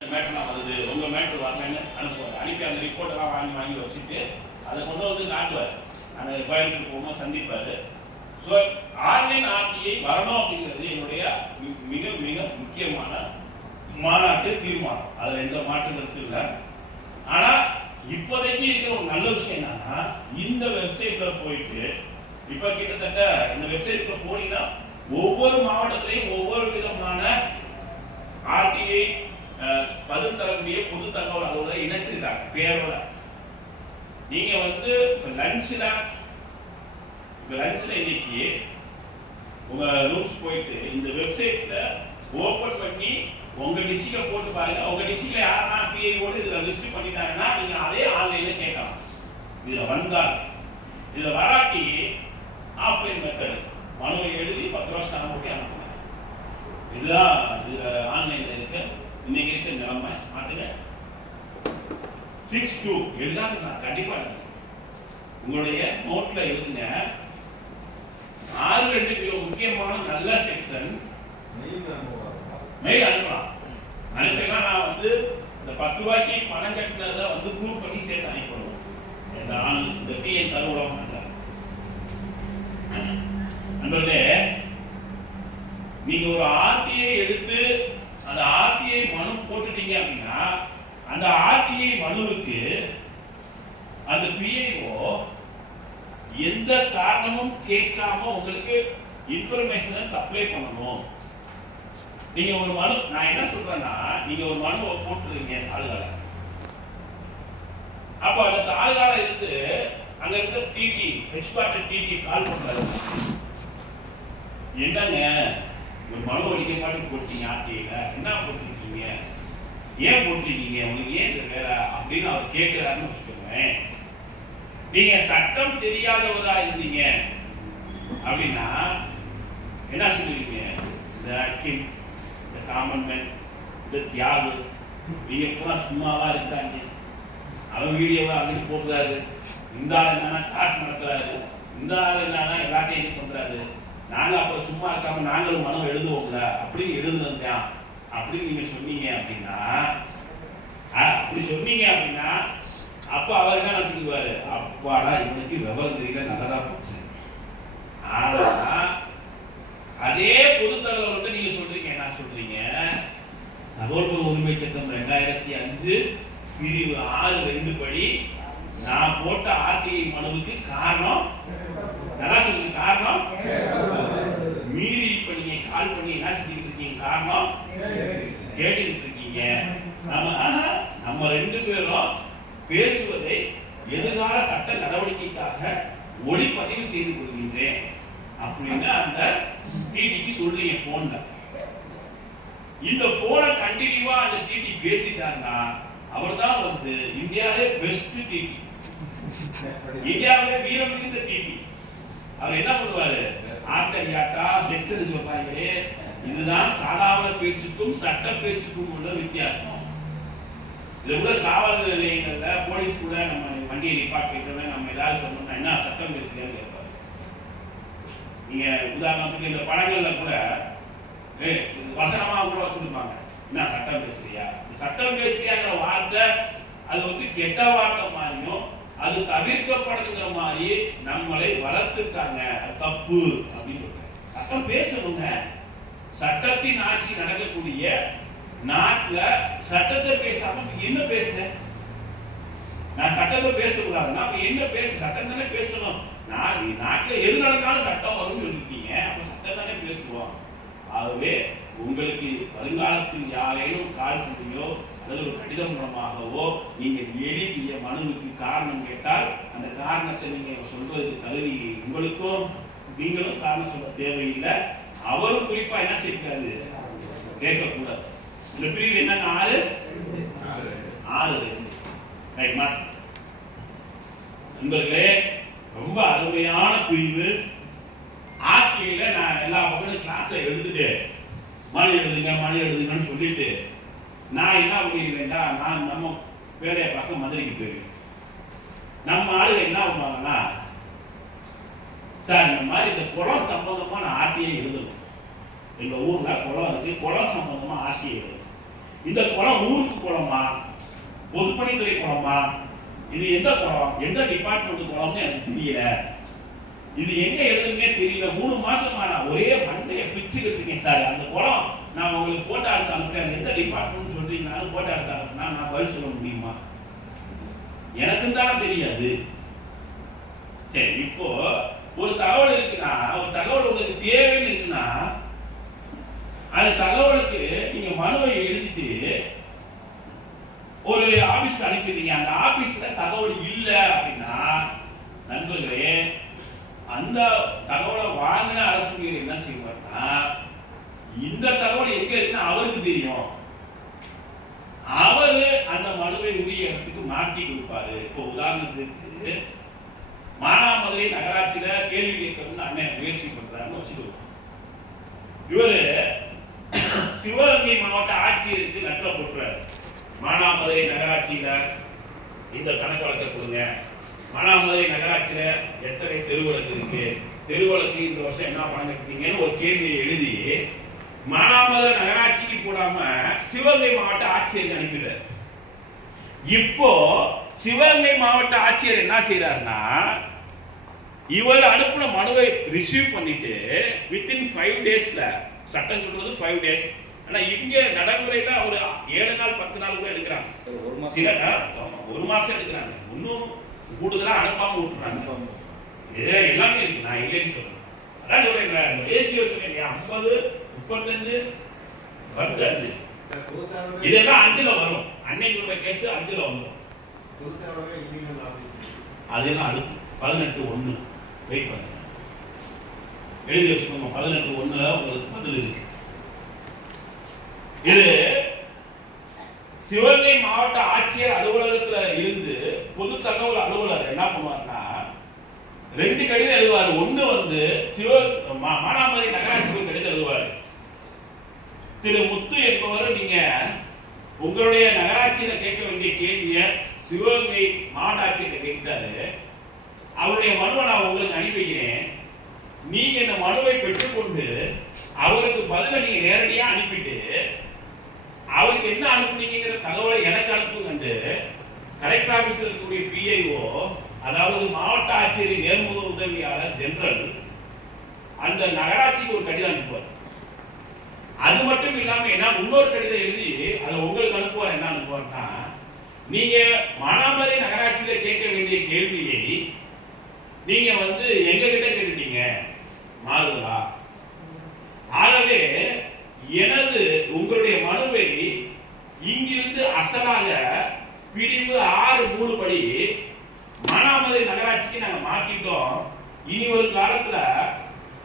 மேட்டர்லாம் வருது உங்கள் மேட்டர் வரலன்னு அனுப்புவார். அனுப்பி அந்த ரிப்போர்ட்டெல்லாம் வாங்கி வாங்கி வச்சுட்டு அதை கொண்டு வந்து காட்டுவார் அந்த கோயம்புத்தூர் போகும்போது சந்திப்பார். ஸோ ஆன்லைன் ஆர்டிஐ வரணும் அப்படிங்கிறது என்னுடைய மி- மிக மிக முக்கியமான மாநாட்டு தீர்மானம். அதில் எந்த மாற்று கருத்து இல்லை. ஆனால் இப்போதைக்கு இருக்கிற ஒரு நல்ல விஷயம் என்னன்னா இந்த வெப்சைட்ல போயிட்டு இப்போ கிட்டத்தட்ட இந்த வெப்சைட்ல போனீங்கன்னா ஒவ்வொரு மாவட்டத்திலையும் ஒவ்வொரு விதமான ஆர்டிஐ பதில் தரக்கூடிய பொது தகவல் அதோட இணைச்சிருக்காங்க பேரோட. நீங்க வந்து இப்போ லஞ்சில் இப்போ லஞ்சில் இன்னைக்கு உங்க ரூம்ஸ் போயிட்டு இந்த வெப்சைட்ல ஓபன் பண்ணி உங்க டிஸ்ட்ரிக்ட போட்டு பாருங்க. உங்க டிஸ்ட்ரிக்ட்ல யாரா பிஐஓட இதுல லிஸ்ட் பண்ணிட்டாங்கன்னா நீங்க அதே ஆன்லைன்ல கேட்கலாம். இதுல வந்தால் இதுல வராட்டி ஆஃப்லைன் மெத்தட் மனுவை எழுதி பத்து வருஷம் கணக்கு போட்டு அனுப்புங்க. இதுதான் இதுல ஆன்லைன்ல இருக்க இன்னைக்கு இருக்க நிலைமை மாட்டுங்க சிக்ஸ் டூ எல்லாரும் நான் கண்டிப்பா. உங்களுடைய நோட்ல எழுதுங்க ஆறு ரெண்டு மிக முக்கியமான நல்ல செக்ஷன் மெயில் அனுப்பலாம். அனுப்பினா நான் வந்து இந்த பத்து ரூபாய்க்கு பணம் கட்டினதை வந்து ப்ரூவ் பண்ணி சேர்த்து அனுப்பிடுவோம் இந்த ஆண் இந்த டிஎன் தருவலாம் நண்பர்களே நீங்க ஒரு ஆர்டிஐ எடுத்து போட்டுட்டீங்க அப்படின்னா அந்த ஆர்டிஐ மனுவுக்கு அந்த பிஐஓ எந்த காரணமும் கேட்காம உங்களுக்கு இன்ஃபர்மேஷனை சப்ளை பண்ணணும். நீங்க ஒரு மனு நான் என்ன சொல்றேன்னா நீங்க ஒரு மனுவை போட்டுருக்கீங்க தாழ்கால அப்ப அந்த தாழ்கால இருந்து அங்க இருக்க டிடி எக்ஸ்பர்ட் டிடி கால் பண்றாரு. என்னங்க ஒரு மனு அடிக்க மாட்டேன் போட்டீங்க ஆர்டிஐல? என்ன போட்டிருக்கீங்க? ஏன் போட்டிருக்கீங்க உங்களுக்கு ஏன் இந்த வேலை? அப்படின்னு அவர் கேட்கிறாருன்னு வச்சுக்கோங்க நீங்க சட்டம் தெரியாதவரா இருந்தீங்க. அப்படின்னா என்ன சொல்லுவீங்க? இந்த அக்கிம் இந்த காமன் மேன் இந்த தியாகு நீங்க பூரா சும்மாவா இருக்காங்க. அவன் வீடியோவை அப்படின்னு போடுறாரு. இந்த ஆள் என்னன்னா காசு நடத்துறாரு. இந்த ஆள் என்னன்னா எல்லாத்தையும் இது பண்றாரு. நாங்க அப்ப சும்மா இருக்காம நாங்களும் மனம் எழுதுவோம்ல? அப்படின்னு எழுதுனது அப்படின்னு நீங்க சொன்னீங்க அப்படின்னா அப்படி சொன்னீங்க அப்படின்னா அப்ப அவர் என்ன நினைச்சுக்குவாரு அப்பாடா இவனுக்கு விவரம் தெரியல நல்லதா போச்சு. ஆனா அதே பொது தகவல் வந்து நீங்க சொல்றீங்க என்ன சொல்றீங்க? நகர்ப்புற உரிமை சட்டம் ரெண்டாயிரத்தி அஞ்சு பிரிவு ஆறு ரெண்டு படி நான் போட்ட ஆர்டிஐ மனுவுக்கு காரணம் நல்லா சொல்லுங்க காரணம்? மீறி இப்ப நீங்க கால் பண்ணி என்ன செஞ்சுக்கிட்டு இருக்கீங்க காரணம்? கேட்டுக்கிட்டு இருக்கீங்க நம்ம நம்ம ரெண்டு பேரும் பேசுவதை எதிர்கால சட்ட நடவடிக்கைக்காக ஒளிப்பதிவு செய்து கொள்கின்றேன். அப்படின்னு அந்த டிடிக்கு சொல்றீங்க போன்ல இந்த போனை கண்டினியூவா அந்த டிடி பேசிட்டாருன்னா அவர்தான் வந்து இந்தியாவிலே பெஸ்ட் டிடி இந்தியாவிலே வீரம் மிகுந்த டிடி அவர் என்ன பண்ணுவாரு? ஆட்டடியாட்டா செக்ஷன் சொல்றாங்களே இதுதான் சாதாரண பேச்சுக்கும் சட்ட பேச்சுக்கும் உள்ள வித்தியாசம். இதை கூட காவல் நிலையங்கள்ல போலீஸ் கூட நம்ம வண்டியை நிப்பாட்டிட்டு நம்ம ஏதாவது சொன்னோம்னா என்ன சட்டம் பேசுறீங்கன்னு கேட்பாரு. நீங்க உதாரணத்துக்கு இந்த படங்கள்ல கூட ஏய், வசனமா கூட வச்சிருப்பாங்க. என்ன சட்டம் பேசுறியா? சட்டம் பேசுறியாங்கிற வார்த்தை அது வந்து கெட்ட வார்த்தை மாதிரியும் அது தவிர்க்கப்படுங்கிற மாதிரி நம்மளை வளர்த்துட்டாங்க. தப்பு அப்படின்னு சொல்றேன் சட்டம் பேசணுங்க. சட்டத்தின் ஆட்சி நடக்கக்கூடிய நாட்டுல சட்டத்தை பேசாம நீ என்ன பேசுறேன் நான் சட்டத்தை பேசக்கூடாதுன்னா அப்ப என்ன பேச? சட்டம் தானே பேசணும். நான் நாட்டுல எது நடந்தாலும் சட்டம் வரும்னு சொல்லிருக்கீங்க அப்ப சட்டம் தானே பேசுவோம். ஆகவே உங்களுக்கு வருங்காலத்தில் யாரேனும் கால் அல்லது ஒரு கடிதம் மூலமாகவோ நீங்கள் எழுதிய மனுவுக்கு காரணம் கேட்டால் அந்த காரணத்தை நீங்க சொல்றதுக்கு தகுதி உங்களுக்கும் நீங்களும் காரணம் சொல்ல தேவையில்லை. அவரும் குறிப்பா என்ன செய்யக்கூடாது கேட்கக்கூடாது. இந்த பிரிவு என்ன ஆறு? ஆறு ரெண்டு. ரைட் நண்பர்களே ரொம்ப அருமையான பிரிவு. ஆர்டிஐல நான் எல்லா பக்கமும் கிளாஸை எடுத்துட்டு மணி எழுதுங்க மணி எழுதுங்கன்னு சொல்லிட்டு நான் என்ன பண்ணிடுவேன்டா நான் நம்ம வேலையை பார்க்க மதுரைக்கு போயிருக்கேன் நம்ம ஆளுங்க என்ன பண்ணுவாங்கன்னா சார் இந்த மாதிரி இந்த குளம் சம்பந்தமா நான் ஆர்டிஐ எழுதணும். எங்கள் ஊரில் குளம் இருக்குது குளம் சம்பந்தமாக ஆர்டிஐ எழுதணும். இந்த குளம் ஊருக்கு குளமா? பொதுப்பணித்துறை குளமா? இது எந்த குளம்? எந்த டிபார்ட்மெண்ட் குளம்னு எனக்கு தெரியல. இது எங்க எழுதுன்னே தெரியல. மூணு மாசமா நான் ஒரே பண்டையை பிச்சுக்கிட்டு இருக்கேன் சார். அந்த குளம் நான் உங்களுக்கு போட்டோ எடுத்து அனுப்புறேன். எந்த டிபார்ட்மெண்ட் சொல்றீங்கனாலும் போட்டோ எடுத்து அனுப்புனா நான் பதில் சொல்ல முடியுமா? எனக்கும் தானே தெரியாது. சரி இப்போ ஒரு தகவல் இருக்குன்னா ஒரு தகவல் உங்களுக்கு தேவைன்னு இருக்குன்னா அந்த தகவலுக்கு நீங்க மனுவை எழுதிட்டு ஒரு ஆபீஸ்க்கு அனுப்பிடுறீங்க. அந்த ஆபீஸ்ல தகவல் இல்லை அப்படின்னா நண்பர்களே அந்த தகவலை வாங்கின அரசு என்ன செய்வார்னா இந்த தகவல் எங்க இருக்குன்னு அவருக்கு தெரியும். அவரு அந்த மனுவை உரிய இடத்துக்கு மாட்டி கொடுப்பாரு. இப்போ உதாரணத்துக்கு மானாமதுரை நகராட்சியில கேள்வி கேட்கணும்னு அண்ணன் முயற்சி பண்றாருன்னு வச்சுக்கோங்க. இவரு சிவகங்கை மாவட்ட ஆட்சியருக்கு லெட்டர் போட்டுறாரு. மானாமதுரை நகராட்சியில இந்த கணக்கு வழக்க கொடுங்க. மானாமதுரை நகராட்சியில எத்தனை தெருவழக்கு இருக்கு? தெருவழக்கு இந்த வருஷம் என்ன பணம் கட்டினீங்கன்னு ஒரு கேள்வியை எழுதி மானாமதுரை நகராட்சிக்கு போடாம சிவகங்கை மாவட்ட ஆட்சியருக்கு அனுப்பிடுறாரு. இப்போ சிவகங்கை மாவட்ட ஆட்சியர் என்ன செய்யறாருன்னா இவர் அனுப்பின மனுவை ரிசீவ் பண்ணிட்டு வித்தின் ஃபைவ் டேஸ்ல சட்டம் சொல்றது ஃபைவ் டேஸ் ஆனா இங்க நடைமுறையில ஒரு ஏழு நாள் பத்து நாள் கூட எடுக்கிறாங்க. சில ஒரு மாசம் எடுக்கிறாங்க. இன்னும் கூடுதலா அனுப்பாம விட்டுறாங்க. இது எல்லாமே இருக்கு. நான் இல்லைன்னு சொல்றேன் அதான் சொல்றேன் தேசிய யோசனை ஐம்பது முப்பத்தஞ்சு பத்து அஞ்சு இதெல்லாம் அஞ்சுல வரும். அன்னைக்கு உள்ள கேஸ் அஞ்சுல வரும். அதெல்லாம் அடுத்து பதினெட்டு ஒண்ணு. வெயிட் பண்ணுங்க எழுதி வச்சுக்கோங்க. பதினெட்டு ஒண்ணுல உங்களுக்கு பதில் இருக்கு. இது சிவகங்கை மாவட்ட ஆட்சியர் அலுவலகத்துல இருந்து பொது தகவல் அலுவலர் என்ன பண்ணுவார்னா ரெண்டு கடிதம் எழுதுவார். ஒண்ணு வந்து சிவ மா- நகராட்சிக்கு கடிதம் எழுதுவார். திரு முத்து என்பவர் நீங்க உங்களுடைய நகராட்சியில கேட்க வேண்டிய கேள்வியை சிவகங்கை மாவட்ட ஆட்சியர்கிட்ட கேட்டாரு அவருடைய மனுவை நான் உங்களுக்கு அனுப்பி வைக்கிறேன் நீங்க இந்த மனுவை பெற்றுக்கொண்டு அவருக்கு பதில நீங்க நேரடியா அனுப்பிட்டு அவருக்கு என்ன அனுப்புனீங்கிற தகவலை எனக்கு அனுப்புங்கண்டு கலெக்டர் ஆபீஸில் இருக்கக்கூடிய பிஐஓ அதாவது மாவட்ட ஆட்சியரின் நேர்முக உதவியாளர் ஜெனரல் அந்த நகராட்சிக்கு ஒரு கடிதம் அனுப்புவார். அது மட்டும் இல்லாம என்ன இன்னொரு கடிதம் எழுதி அதை உங்களுக்கு அனுப்புவார். என்ன அனுப்புவார்னா நீங்க மானாமரி நகராட்சியில கேட்க வேண்டிய கேள்வியை நீங்க வந்து எங்க கிட்ட கேட்டுட்டீங்க? மாறுதலா? ஆகவே எனது உங்களுடைய மனுவை இங்கிருந்து அசலாக பிரிவு ஆறு மூணு படி மானாமதுரை நகராட்சிக்கு நாங்க மாத்திட்டோம். இனி ஒரு காலத்துல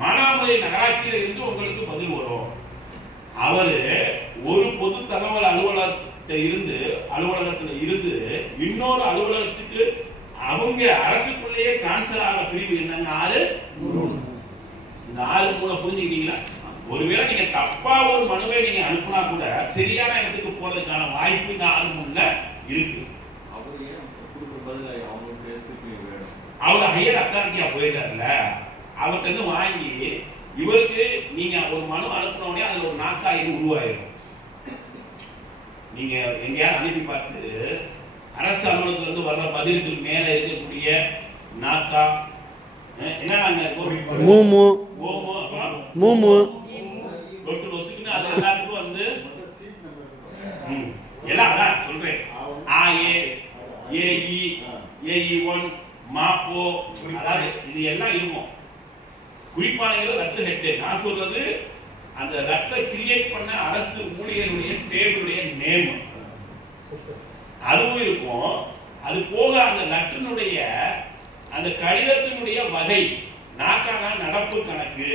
மானாமதுரை நகராட்சியில இருந்து உங்களுக்கு பதில் வரும். அவரு ஒரு பொது தகவல் அலுவலகத்தில் இருந்து அலுவலகத்துல இருந்து இன்னொரு அலுவலகத்துக்கு அவங்க அரசுக்குள்ளேயே டிரான்ஸ்ஃபர் ஆகிற பிரிவு என்னங்க? ஆறு? இந்த ஆறு மூணு புரிஞ்சுக்கிட்டீங்களா? ஒருவேளை நீங்க தப்பா ஒரு மனுவை நீங்க அனுப்புனா கூட சரியான இடத்துக்கு போறதுக்கான வாய்ப்பு இந்த ஆறு மூணுல இருக்கு. அவர் ஹையர் அத்தாரிட்டியா போயிட்டார்ல. அவர்கிட்ட இருந்து வாங்கி இவருக்கு நீங்க ஒரு மனு அனுப்பின உடனே அதுல ஒரு நாக்காயிரம் உருவாயிரும். நீங்க எங்கேயாவது அனுப்பி பார்த்து அரசு அலுவலகத்துல இருந்து வர்ற பதில்கள் மேல இருக்கக்கூடிய நாக்கா என்ன நாங்க இருக்கோம் மூமு. மூமு லொட்டு லொசுக்குன்னு அது எல்லாத்துக்கும் வந்து எல்லாம் அதான் சொல்றேன். ஆஏ ஏஇ ஏஇ ஒன் மாப்போ அதாவது இது எல்லாம் இருக்கும். குறிப்பானது லெட்டர் ஹெட் நான் சொல்றது அந்த லெட்டரை கிரியேட் பண்ண அரசு ஊழியருடைய டேபிளுடைய நேம் அதுவும் இருக்கும். அது போக அந்த லெட்டரினுடைய அந்த கடிதத்தினுடைய வகை நாக்கான நடப்பு கணக்கு.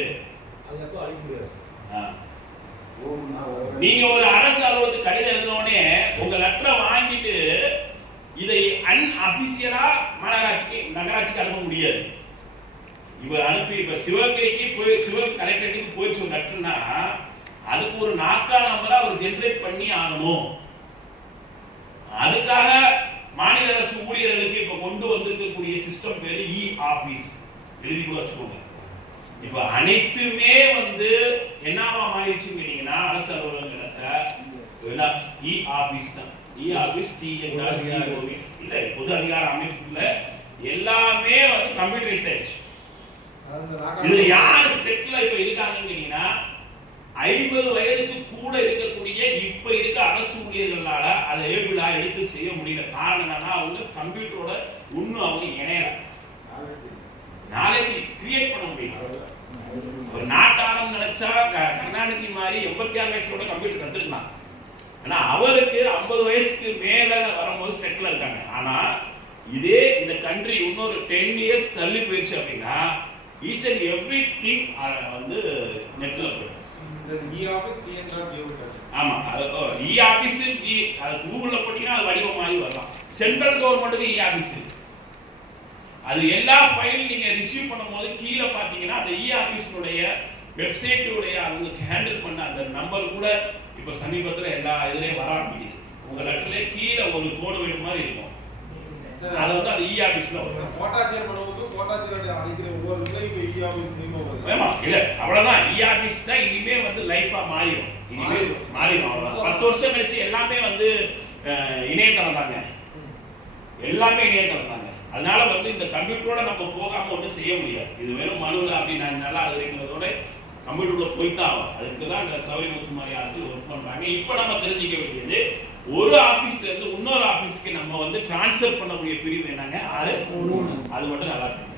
நீங்க ஒரு அரசு அலுவலகத்துக்கு கடிதம் எழுதின உடனே உங்க லெட்டரை வாங்கிட்டு இதை அன்அபிஷியலா மாநகராட்சிக்கு நகராட்சிக்கு அனுப்ப முடியாது. இவர் அனுப்பி இப்ப சிவகங்கைக்கு போய் சிவகங்கை கலெக்டரேட்டுக்கு போயிடுச்சு ஒரு லெட்டர்னா அதுக்கு ஒரு நாக்கா நம்பரை அவர் ஜெனரேட் பண்ணி ஆகணும். அதுக்காக மாநில அரசு ஊழியர்களுக்கு இப்ப கொண்டு வந்திருக்கக்கூடிய சிஸ்டம் பேரு இ ஆபீஸ் எழுதி கூட வச்சுக்கோங்க. இப்ப அனைத்துமே வந்து என்னவா மாறிடுச்சுன்னு கேட்டீங்கன்னா அரசு அலுவலகத்தை இ ஆபீஸ் தான். இ ஆபீஸ் டிஎன்ஆர்ஜிஓவி இல்ல பொது அதிகார அமைப்புல எல்லாமே வந்து கம்ப்யூட்டர் ரிசர்ச் அதாவது இந்த ராக்கா- இதுல யார் ஸ்டெப்ல இப்ப இருக்காங்கன்னு ஐம்பது வயதுக்கு கூட இருக்கக்கூடிய இப்ப இருக்க அரசு ஊழியர்களால அதை ஏபிளா எடுத்து செய்ய முடியல. காரணம் என்னன்னா அவங்க கம்ப்யூட்டரோட இன்னும் அவங்க இணையல. நாளைக்கு கிரியேட் பண்ண முடியல. ஒரு நாட்டாளம் நினைச்சா க- கருணாநிதி மாதிரி எண்பத்தி ஆறு வயசுல கம்ப்யூட்டர் கத்துருக்கலாம் ஆனா அவருக்கு ஐம்பது வயசுக்கு மேல வரும்போது ஸ்டெக்ல இருக்காங்க. ஆனா இதே இந்த கண்ட்ரி இன்னொரு டென் இயர்ஸ் தள்ளி போயிடுச்சு அப்படின்னா ஈச் அண்ட் எவ்ரி திங் வந்து நெட்ல போயிடும். டிஎன்ஆர் ஜியோவிட்டர் ஆமா அது இ ஆபீஸ் ஜி அது கூகுள்ல போட்டீங்கன்னா அது வடிவம் மாதிரி வரலாம். சென்ட்ரல் கவர்மெண்ட்டுக்கு இ ஆபீஸ் அது எல்லா ஃபைல் நீங்க ரிசீவ் பண்ணும்போது கீழே பாத்தீங்கன்னா அந்த இ ஆபீஸினுடைய வெப்சைட்டுடைய அவங்க ஹேண்டில் பண்ண அந்த நம்பர் கூட இப்போ சமீபத்துல எல்லா இதுலயும் வர ஆரம்பிக்குது. உங்க லெட்டர்ல கீழே ஒரு கோடு வேணும் மாதிரி இருக்கும். அது வந்து அந்த இ ஆபீஸ்ல வரும். கோட்டாட்சியர் பண்ணும்போது கோட்டாட்சியர் அழைக்கிற ஒவ்வொரு இதுலையும் இப்போ இ ஆஃபீஸ் மூலியமா வருது வேமா இல்ல அவ்வளவுதான். இ ஆபீஸ் தான் இனிமே வந்து லைஃபா மாறிடும் இனிமே மாறிடும். அவ்வளவுதான். பத்து வருஷம் கழிச்சு எல்லாமே வந்து இணையதளம் தாங்க எல்லாமே இணையதளம் தாங்க அதனால வந்து இந்த கம்ப்யூட்டரோட நம்ம போகாம ஒன்றும் செய்ய முடியாது. இது வெறும் மனுவில் அப்படி நான் நல்லா எழுதுறீங்கிறதோட கம்ப்யூட்டர்ல போய்த்தான் ஆகும் அதுக்கு தான் இந்த சௌரியமுத்து மாதிரி ஆட்கள் ஒர்க் பண்றாங்க. இப்போ நம்ம தெரிஞ்சுக்க வேண்டியது ஒரு ஆபீஸ்ல இருந்து இன்னொரு ஆபீஸ்க்கு நம்ம வந்து டிரான்ஸ்ஃபர் பண்ணக்கூடிய பிரிவு என்னங்க? ஆறு அது மட்டும் நல்லா தெரியும்.